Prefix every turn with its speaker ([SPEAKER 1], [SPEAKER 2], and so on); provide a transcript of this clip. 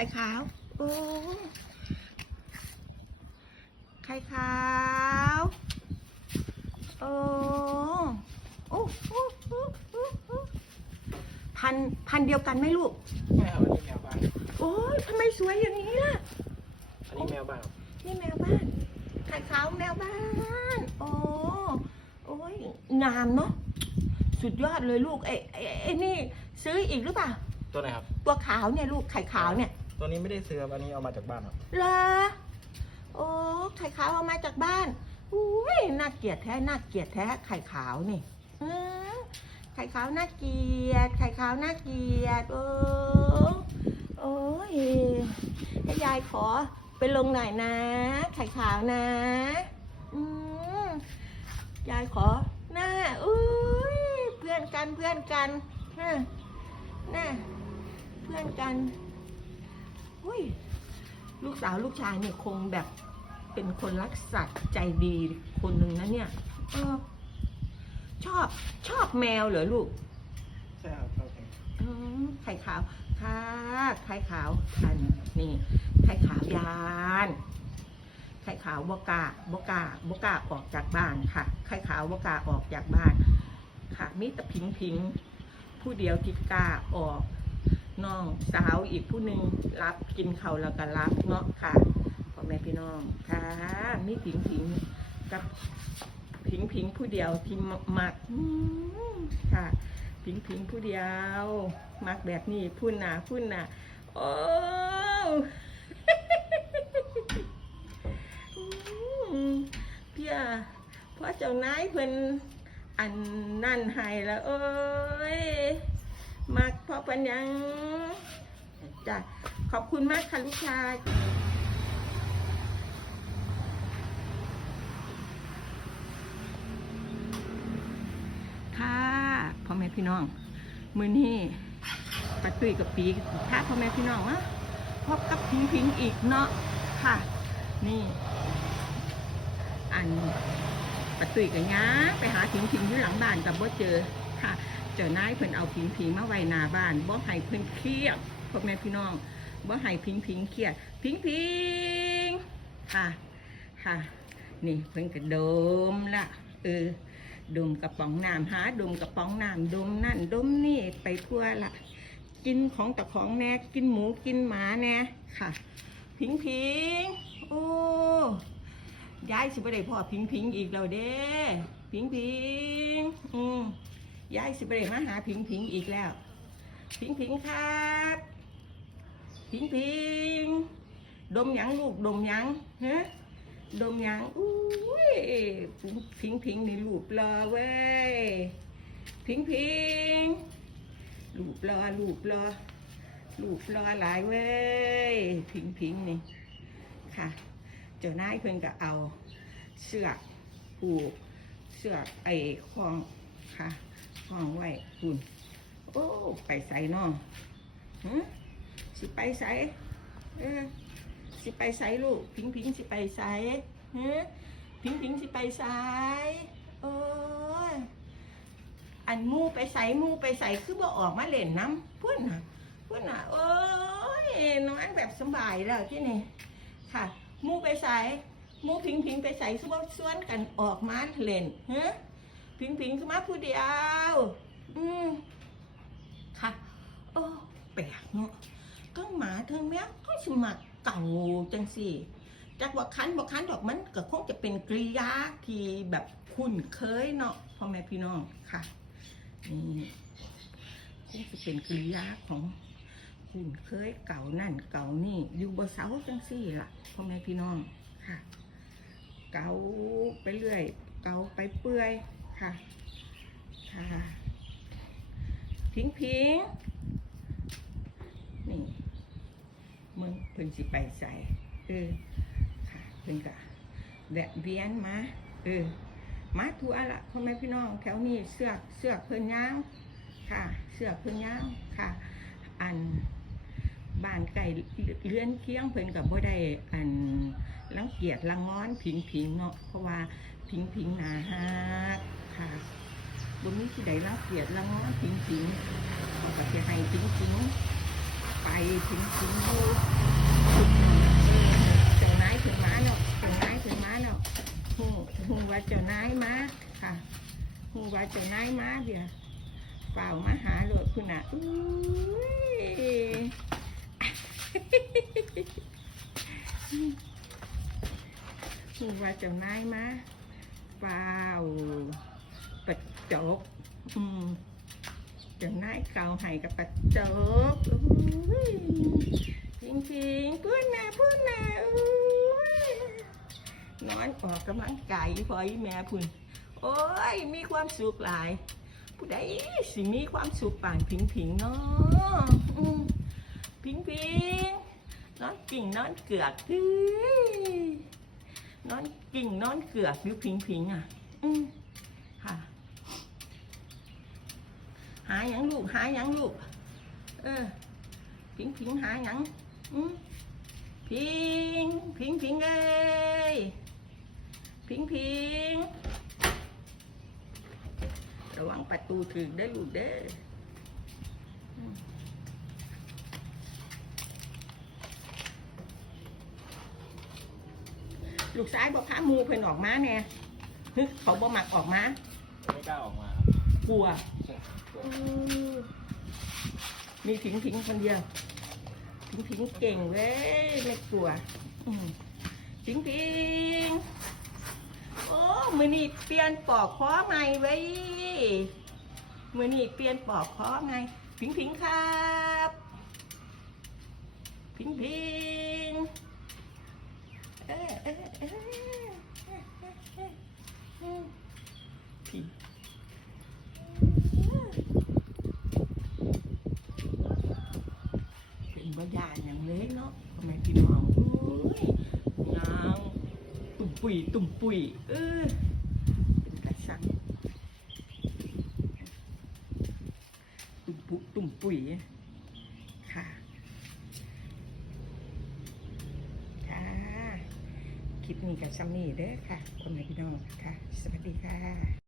[SPEAKER 1] ข่ขาว โอ้ ไข่ขาว โอ้โอ้โอ้โอ้โอ้โอ้พันธุ์พันธุ์เดียวกันไหมลูก
[SPEAKER 2] ไม่ครับอันนี้แมวบ้าน
[SPEAKER 1] โอ้ยทำไมสวยอย่างนี้ล่ะ
[SPEAKER 2] อันนี้แมวบ้านครับ
[SPEAKER 1] นี่แมวบ้านไข่ขาวแมวบ้าน โอ้ โอ้ยงามเนาะ สุดยอดเลยลูก เอ้ไอ้ไอ้นี่ ซื้ออีกหรือเปล่า
[SPEAKER 2] ตัวไหนครับ
[SPEAKER 1] ตัวขาวเนี่ยลูกไข่ขาวเนี่ย
[SPEAKER 2] ตัวนี้ไม่ได้ซื้อครับอันนี้เอามาจากบ้านครับ
[SPEAKER 1] เหรอโอ้ไข่ขาวเอามาจากบ้านอุ้ยน่าเกลียดแท้น่าเกลียดแท้ไข่ขาวนี่อืมไข่ขาวน่าเกลียด ไข่ขาวน่าเกลียด โอ้โอ้ยให้ยายขอไปลงหน่อยนะ ไข่ขาวนะอืมยายขอหน้าอุ้ยเพื่อนกันเพื่อนกันฮะน่ะเพื่อนกัน อุ้ยลูกสาวลูกชายเนี่ยคงแบบเป็นคนรักสัตว์ใจดีคนหนึ่งนะเนี่ยเออชอบชอบแมวเหรอลูก
[SPEAKER 2] ใช่ครับครับผม
[SPEAKER 1] อืมไข่ขาวค่ะไข่ขาวอันนี่ไข่ขาวยานไข่ขาวบกล้าบกล้าบกล้าออกจากบ้านค่ะไข่ขาวบกล้าออกจากบ้าน ค่ะมิตรพิงพิงผู้เดียวที่กล้าออก น้องสาวอีกผู้หนึ่งรับกินเขาแล้วก็รับเนาะค่ะพ่อแม่พี่น้องค่ะมิพิงพิงกับพิงพิงผู้เดียวที่มักค่ะพิงพิงผู้เดียว มักแบบนี้พุ่นหนาพุ่นหนาโอ้เพี่ยพ่อเจ้านายเพิ่นอันนั่นให้แล้วเอ้ย มักพ่อปัญญังจ้ะขอบคุณมากค่ะลูกชายค่ะพ่อแม่พี่น้องมือนี้ปะตุยกับปีค่ะพ่อแม่พี่น้องนะพบกับพิงพิงอีกเนาะค่ะ นี่ อันปะตุยกับย้าไปหาพิงพิงอยู่หลังบ้านกับบ่เจอ เจอนายเพิ่นเอาพิงพิงมาไว้หน้าบ้านบ่ให้เพิ่นเครียดพ่อแม่พี่น้องบ่ให้พิงพิงเครียดพิงพิงค่ะค่ะ นี่เพิ่นก็ดมละเออดมกระป๋องน้ำหาดมกระป๋องน้ำดมนั่นดมนี่ไปทั่วละกินของตะของแน่กินหมูกินหมาแน่ค่ะ พิงพิงโอ้ยายสิบ่ได้พ่อพิงพิงอีกแล้วเด้ พิงพิงอืม ยายสิบ่ได้มาหาพิงพิงอีกแล้ว พิงพิงครับพิงพิงดมหยังลูกดมหยังฮะดมยังอุ้ยพิงพิงนี่ลูบรอเว้ยพิงพิงลูบรอลูบรอลูบรอหลายเว้ยพิงพิงนี่ค่ะ เจ้านายเพิ่นก็เอาเสือกผูกเสือกไอ้คลองค่ะ คล้องไว้คุณโอ้ไปใส่น้องหึสิไปใส่เออสิไปไสลูกพิงพิงสิไปไสฮะพิงพิงสิไปไสโอ้ยอันมูไปไสหมูไปไสคือบ่ออกมาเล่นน้ำพุ่นน่ะพุ่นน่ะโอ้ยน้องแบบสบายแล้วที่นี่ค่ะมูไปไสหมูพิงพิงไปไสคือบ่ส่วนกันออกมาเล่นฮะพิงพิงคือมาผู้เดียว อืมค่ะโอ้แปลกเนาะทั้งหมาทั้งแมวก็สมักเก่าจังสิจากว่าคันบอกคันดอกมันก็คงจะเป็นกริยาที่แบบคุ้นเคยเนาะพ่อแม่พี่น้องค่ะนี่คงจะเป็นกริยาของคุ้นเคยเก่านั่นเก่านี่อยู่บนเสาจังสี่ล่ะพ่อแม่พี่น้องค่ะ เก่าไปเรื่อย เก่าไปเปื่อย ค่ะค่ะพิงพิงนี่มึงเพิ่นสิไปใส่เออค่ะเพิ่นก็แวะเวียนมาเออมาทัวละพ่อแม่พี่น้องแถวนี้เสือกเสือกเพิ่นยาวค่ะ เสือกเพิ่นยาวค่ะ อันบ้านไก่เลื่อนเคียงเพิ่นกับบ่ได้อัน รังเกียจรังงอนพิงพิงเนาะเพราะว่าพิงพิงหนาฮักค่ะบ่มีที่ใดรังเกียจรังงอนพิงพิงก็จะให้พิงพิงไปถึงถึงดูเจ้านายถึงมาเนาะเจ้านายถึงมาเนาะหูหูว่าเจ้านายมาค่ะหูว่าเจ้านายมาเดี๋ยวเปล่ามาหาหลดคุณอะอุ้ย หูว่าเจ้านายมาเปล่าปัดจกอืมเจ้านายเก่าให้กับปัดจกอุ้ยพิงพิงพูดนะพูดนะอุ้ยนอนออกกำลังกายพออีแม่พุ่นโอ้ย มีความสุขหลาย ผู้ใดสิมีความสุขป่านพิงพิงเนาะอืมพิงพิงนอนกิ่งนอนเกือกเฮ้ย นอนกิ่งนอนเกือกอยู่พิงพิงอะ อืมค่ะ หาหยังลูก หาหยังลูก เออ พิงพิงหาหยังอืมพิงพิงพิงเอ้ยพิงพิงระวังประตูถึงได้อลูกเด้ออืม ลูกซ้ายบอกพาหมูเพิ่นออกมาแน่ฮึเขาบ่มักออกมา
[SPEAKER 2] ไม่กล้าออกมาครับ
[SPEAKER 1] กลัว
[SPEAKER 2] ใช่ครับ
[SPEAKER 1] อืมมีผิงผิงคนเดียวผิงผิงเก่งเว้ยไม่กลัวอืมผิงผิงโอ้มือนี่เปลี่ยนปอกคอใหม่เว้ยมือนี่เปลี่ยนปอกคอไงผิงผิงครับผิงผิง เออเออเออเออผิงเป็นบ่ยานอย่างเล็กเนาะทำไมพี่น้องโอ้ยยางตุ่มปุ๋ยตุ่มปุ๋ยเออเป็นกระสังตุ่มปุตุ่มปุ๋ยค่ะ ค่ะ คลิป นี้กับซัมมี่เด้อค่ะคนไหนพี่น้องค่ะ สวัสดีค่ะ